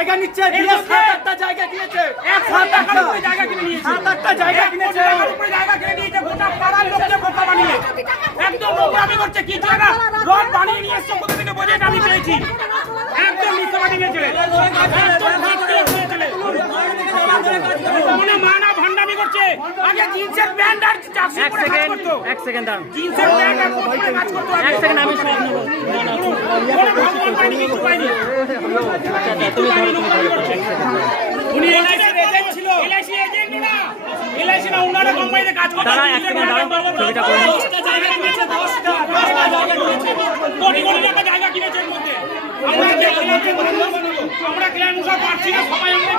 জায়গা নিচ্ছে, দিয়ে 7-8টা জায়গা কিনেছে, 7-8টা জায়গা কিনে নিয়েছে, 7-8টা জায়গা কিনেছে, জায়গা কিনে নিয়েছে, গোটা পাড়ার লোককে বোকা বানিয়ে একদম নোংরামি করছে। কি জায়গা রড বানিয়ে নিয়ে এসছে, কোথা থেকে বোঝে আমি পেয়েছি, একদম মিথ্যাবাদী ছেলে, মনে মানা ভণ্ডামি করছে। আগে জিন্সের প্যান্ট আর জার্সি পরে কাজ করতো, এক সেকেন্ড দাঁড়ান, জিন্সের প্যান্ট আর কোট পরে কাজ করতো, এক সেকেন্ড আমি সব নেব। কোনো ভগবান পায়নি, কিছু পায়নি। উনি এলআইসির এজেন্ট ছিল, এলআইসি এজেন্ট না, এলআইসি না, ওনারা কোম্পানিতে কাজ করতেন। দাঁড়া এক সেকেন্ড দাঁড়ান, ছবিটা করুন। 10টা জায়গা কিনেছে, 10টা জায়গা কিনেছে, কোটি কোটি টাকা জায়গা কিনেছে। এর মধ্যে আমরা ক্লায়েন্ট পাচ্ছি না, সবাই আমরা